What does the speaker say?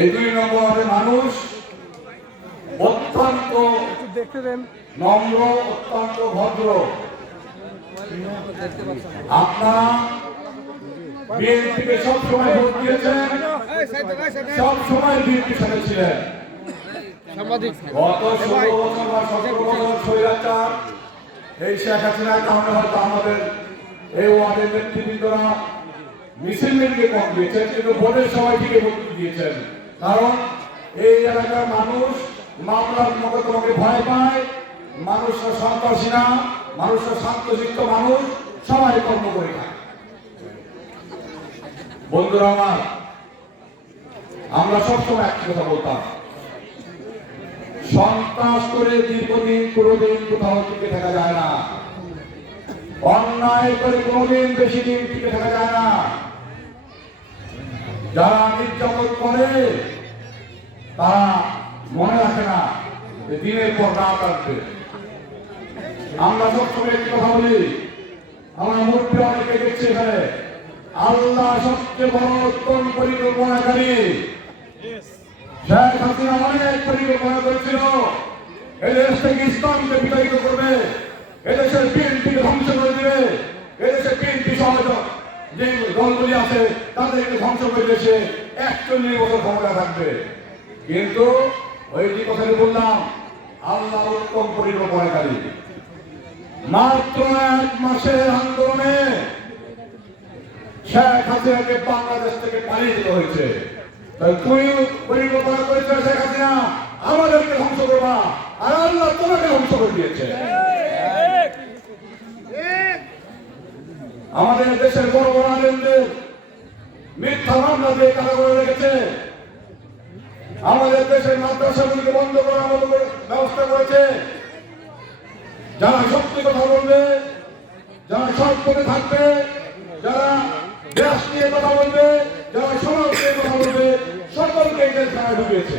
এই দুই নম্বরের মানুষ অত্যন্ত নম্র, অত্যন্ত ভদ্র। আপনারা বিএনপিকে সবসময় ভোট দিয়েছেন সবসময় বিএনপির সাথে ছিলেন। এই শেখ হাসিনার কারণে হয়তো আমাদের এই ওয়ার্ডের নেতৃবৃন্দরা মিছিল কম দিয়েছেন কিন্তু ভোটের সময় থেকে দিয়েছেন কারণ এই এলাকার মানুষ মামলার মোকদ্দমাকে ভয় পায় মানুষরা সন্ত্রাসী না মানুষরা শান্তশিষ্ট মানুষ, সবাই কর্ম করে বন্ধুরা আমার, আমরা সবসময় একটি কথা বলতাম। সন্ত্রাস করে দীর্ঘদিন, কোনোদিন কোথাও টিকে থাকা যায় না। অন্যায় করে কোনোদিন বেশি দিন টিকে থাকা যায় যারা নির্যাতন করে তারা মনে রাখে না দিনের পর রাত আসবে। আমরা সবসময় একটি কথা বলি আমার মূর্তি অনেকে দেখছে এখানে। আল্লাহ সবচেয়ে বড় উত্তম পরিকল্পনাকারী। শেখ হাসিনা অনেক পরিকল্পনা করেছিল। এদেশ থেকে ইসলামকে বিতাড়িত করবে এদেশের বিএনপিকে ধ্বংস করে দিবে এদেশের বিএনপি সহ যে দলগুলি আছে তাদেরকে ধ্বংস করে দেশে একচল্লিশ বছর ক্ষমতা থাকবে। কিন্তু ওই যে কথাটি বললাম আল্লাহ উত্তম পরিকল্পনাকারী মাত্র এক মাসের আন্দোলনে শেখ হাসিনাকে বাংলাদেশ থেকে পালিয়ে দিতে হয়েছে। তাই তুই পরিকল্পনা করেছ শেখ হাসিনা আমাদেরকে ধ্বংস করবা আর আল্লাহ তোমাকে ধ্বংস করে দিয়েছে। আমাদের দেশের বড় আলেমদের মিথ্যা মামলা দিয়ে রেখেছে? আমাদের দেশের মাদ্রাসাগুলিকে বন্ধ করার মতো ব্যবস্থা করেছে। যারা সত্যি কথা বলবে, যারা সৎ থাকবে, যারা দেশ নিয়ে কথা বলবে, যারা সমাজ নিয়ে কথা বলবে, সকলকে দেশ ঢুকিয়েছে।